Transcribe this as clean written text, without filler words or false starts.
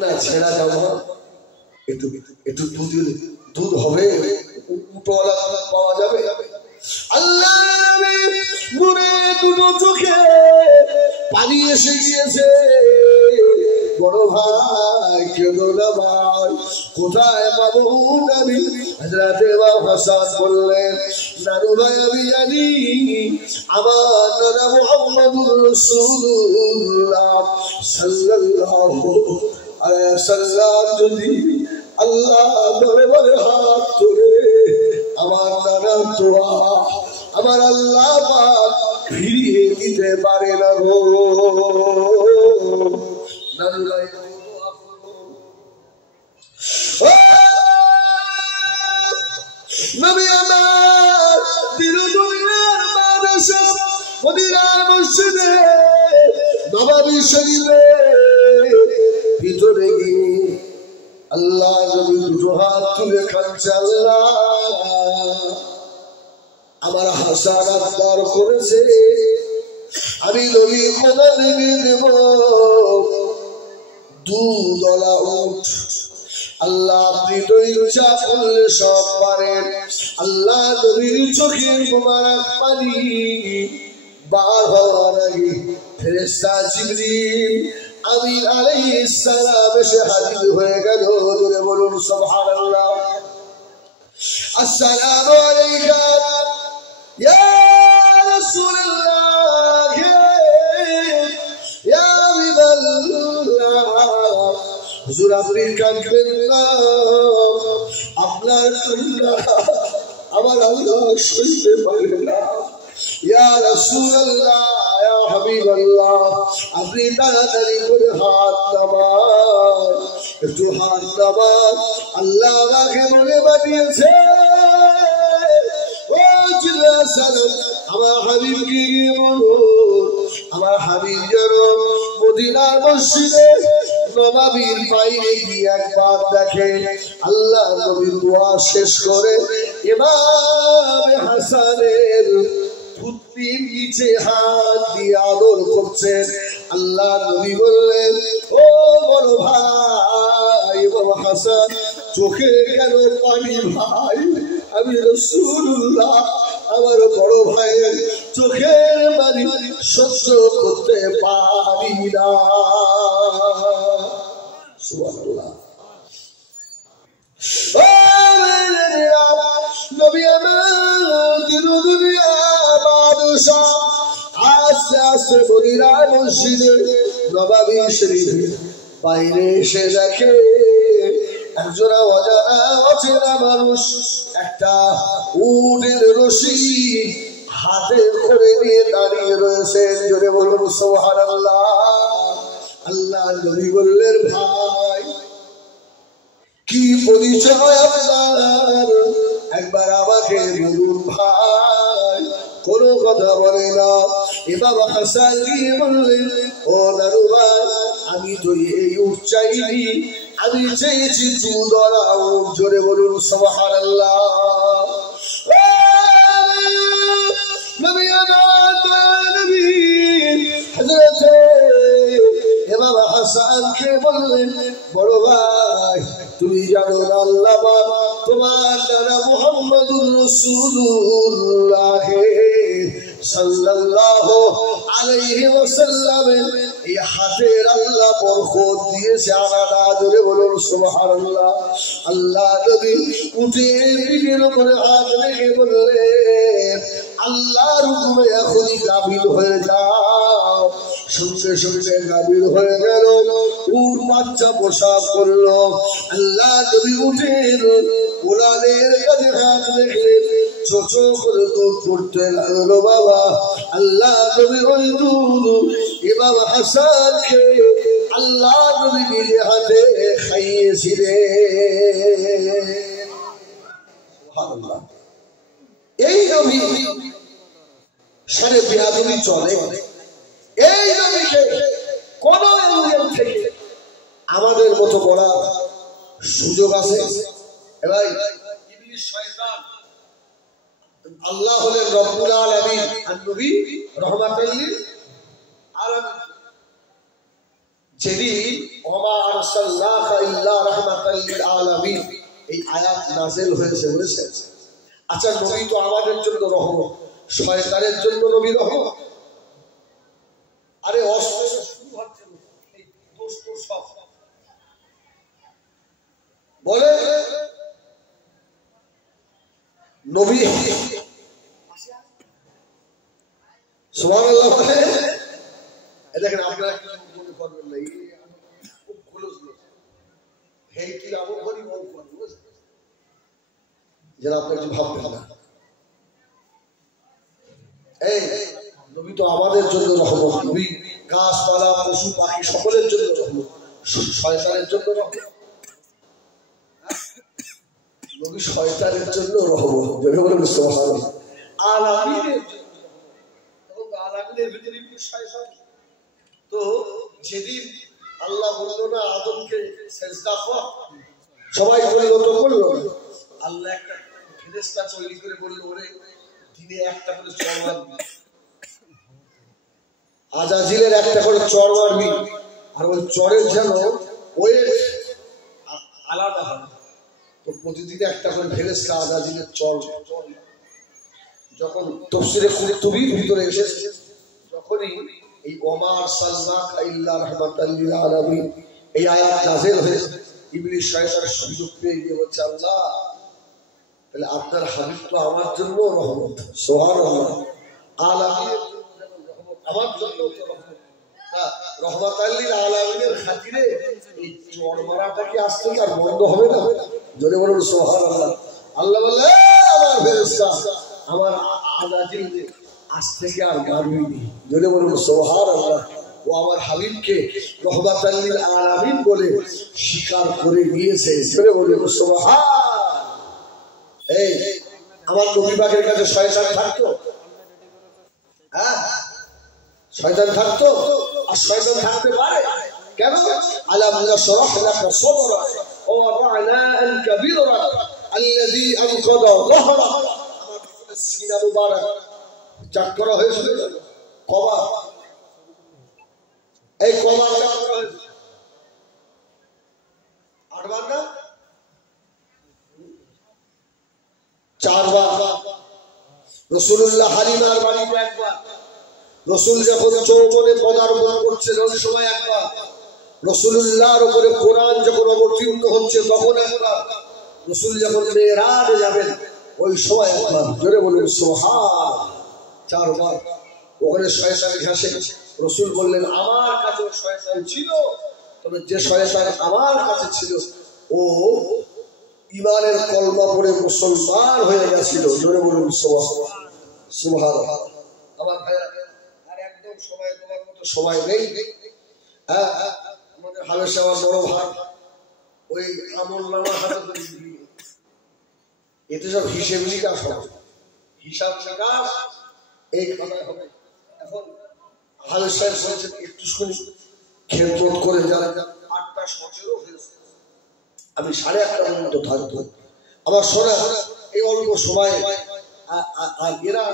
না ছেঁড়া জামা একটু একটু দুধ হবে উটোলা পাওয়া যাবে আল্লাহ নূরে দুটো চোখে পানি এসে গিয়েছে বড় ভাই কেঁদো না ভাই কোথায় পাবো আমি হযরত ইমাম হাসান বললেন নানু ভাই আমি জানি আমার নানা মুহাম্মদুর রাসূলুল্লাহ সাল্লাল্লাহু আলাইহি ওয়াসাল্লাম যদি আল্লাহ দরবারে হাত তুলে আমার নানা দোয়া আমার আল্লাহ পাক ফিরিয়ে দিতে পারে না গো নানু ভাই নবী আমার দিল দুনিয়ার বাদশা মদিনার মসজিদে নববী শরীফে ভিতরে গিয়ে আল্লাহ নবী দুটো হাত তুলে কাঁদছে আল্লাহ আমার হাসান আবদার করেছে আমি নবী খোদা দেবে দেব দুধওয়ালা উট আল্লাহ আপনি তো ইচ্ছা করলে সব পারেন আল্লাহ নবীর চোখের মোবারক পানি বার হওয়ার আগে ফেরেশতা জিবরিল আমিন আলাইহিস সালাম এসে হাজির হয়ে গেল জোরে বলুন সুবহানাল্লাহ আসসালামু আলাইকা ইয়া রাসূলুল্লাহ ইয়া হাবিবাল্লাহ হুজুর আপনি কাঁদবেন না আপনার কান্না আমার আল্লাহ সইতে পারে না ইয়া রাসূলুল্লাহ ইয়া হাবিবাল্লাহ আপনি তাড়াতাড়ি করে হাত নামান একটু হাত নামান আল্লাহ আমাকে বলে পাঠিয়েছে ও জিল্লা সালাম আমার হাবিবকে গিয়ে বলুন আমার হাবিব যেন মদিনার মসজিদে নববীর বাইরে গিয়ে একবার দেখে আল্লাহ নবীর দোয়া শেষ করে ইমাম হাসানের থুতনির নিচে হাত দিয়ে আদর করছেন আল্লাহ নবী বললেন ও বড় ভাই ইমাম হাসান চোখে কেন পানি ভাই আমি রাসূলুল্লাহ আমার বড় ভাইয়ের চোখের পানি সহ্য করতে পারি না সুবহানাল্লাহ নবী আমার দিন দুনিয়া বাদশা আস্তে আস্তে মদিনার মসজিদে নববী শরীফে বাইরে এসে দেখে একজোড়া অজানা অচেনা মানুষ একটা উটের রশি হাতে করে নিয়ে দাঁড়িয়ে রয়েছেন জোরে বলুন সুবহানাল্লাহ আল্লাহ নবী বললেন ভাই কি পরিচয় আপনার একবার আমাকে বলুন ভাই কোনো কথা বলে না ইমাম হাসান গিয়ে বললেন ও নানু ভাই আমি তো এই উট চাইনি আমি চেয়েছি দুধওয়ালা উট জোরে বলুন সুবহানাল্লাহ নবী আমার নবী হযরত ইমাম হাসানকে বললেন বড় ভাই তুমি জানো না আল্লাহ পাক তোমার নানা মুহাম্মদুর রাসূলুল্লাহ সাল্লাল্লাহু আলাইহি ওয়াসাল্লামের এই হাতের আল্লাহ বরকত দিয়েছে আলাদা জোরে বলুন সুবহানাল্লাহ আল্লাহ নবী উটের পিঠের উপরে হাত রেখে বললেন আল্লাহর হুকুমে এখনই গাফিল হয়ে যাও সঙ্গে সঙ্গে গাফিল হয়ে গেল উট বাচ্চা প্রসাব করলো আল্লাহ নবী উটের কোলালের কাছে হাত রেখলেন ছোট করে দুধ পড়তে লাগলো বাবা আল্লাহ নবী ওই দুধ ইমাম হাসানকে আল্লাহ নবী নিজে হাতে খাইয়েছিলেন সুবহানাল্লাহ এই নবী সারে বিয়াদবি চলে এই নবীকে কোন এঙ্গেল থেকে আমাদের মতো বলা সুযোগ আছে এবার ইবলিস শয়তান আল্লাহ হলেন রব্বুল আলামিন আর নবী রাহমাতুল লিল আলামিন যেদিন ওমা আরসালনাকা ইল্লা রাহমাতাল লিল আলামিন এই আয়াত নাযিল হয়েছে বলেছেন। আচ্ছা নবী তো আমাদের জন্য রহমত, শয়তানের জন্য নবী রহমত? আরে অস্ত্র শুরু হচ্ছে এই দোস্ত সব বলে নবী সুবহানাল্লাহ বলে। দেখেন আপনারা কি মনে করবেন না, খুব ক্লোজ লোক হেই কি আমল করি বল করি যারা আপনার কিছু ভাববেন না। এই নবী তো আমাদের জন্য রহমত, নবী গাছপালা পশু পাখি সকলের জন্য রহমত, শয়তানের জন্য রহমত? নবী শয়তানের জন্য রহমত, যদি বলেন সুবহানাল্লাহ। আলামিনের জন্য তখন আলামিনের ভিতরে একটু শয়তান। তো যেদিন আল্লাহ বলল না আদমকে সেজদা কর, সবাই বলল তো করল, আল্লাহ একটা ফেরেশতা তৈরি করে বলল ওরে দিনে একটা করে চড় মারবি, আজাজিলের একটা করে চড় মারবি, আর ওই চড়ের যেন ওয়েট আলাদা হয়। তো প্রতিদিন একটা করে ফেরেশতা আজাজিলের চড়। যখন তাফসীরে কুরতুবীর ভিতরে এসেছে, যখনই এই ওমা আরসালনাকা ইল্লা রাহমাতাল লিল আলামিন এই আয়াত নাযিল হয়েছে, ইবলিস শয়তানের সুযোগ পেয়ে গিয়ে বলছে আল্লাহ তাহলে আপনার হাবিব তো আমার জন্য রহমত, সুবহানাল্লাহ, আলামিনের জন্য রহমত, আমার জন্য তো রহমত, হ্যাঁ রাহমাতাল লিল আলামিনের খাতিরে এই চড় মারাটা কি আজ থেকে আর বন্ধ হবে না? জোরে বলুন সুবহানাল্লাহ। আল্লাহ বলে আমার ফেরেশতা আমার আজাজিল আজ থেকে আর মারবি না, জোরে বলুন সুবহানাল্লাহ। ও আমার হাবিবকে রাহমাতাল লিল আলামিন বলে স্বীকার করে নিয়েছে, জোরে বলুন সুবহানাল্লাহ। এই আমার নবী পাকের কাছে শয়তান থাকতো? হ্যাঁ শয়তান থাকতো? আর শয়তান থাকতে পারে কেন? আলাম নাশরাহ লাকা সাদরাক ওয়া ওয়াদা'না আনকা বিররাক আল্লাযী আনকাদা যাহরাক। আমার সিনা মুবারক চাক করা হয়েছিল কবা, এই কবা চাক করা হয়েছিল 8 বার না 4 বার। রাসূলুল্লাহ হালিমার বাড়িতে একবার, রাসূল যখন চৌবনে পদার্পণ করছেন ওই সময় একবার, রাসূলুল্লাহর উপরে কোরআন যখন অবতীর্ণ হচ্ছে তখন একবার, রাসূল যখন মেরাজে যাবেন ওই সময় একবার, জোরে বলুন সুবহান। 4 বার ওখানে শয়তান ঘাসে। রাসূল বললেন আমার কাছে শয়তান ছিল, তবে যে শয়তান আমার কাছে ছিল ও ইমানের কলমা পড়ে মুসলমান হয়ে গেছিল, জোরে বলুন সুবহানাল্লাহ। আমার ভাইরা আর একদম সময় তোমার মতো সময় নেই। হ্যাঁ আমাদের হাবেশ আমার বড় ভাই ওই আমল নামা হাতে করে দিয়ে এতে সব হিসেব নিকাশ হবে, হিসাব নিকাশ এই খাতায় হবে। এখন হাবেশ সাহেব বলেছেন একটু শুনি খেদমত করে যারা 8টা 17 হয়েছে, আমি 8:30 পর্যন্ত থাকবো। আমার শোনা এই অল্প সময় আর এরা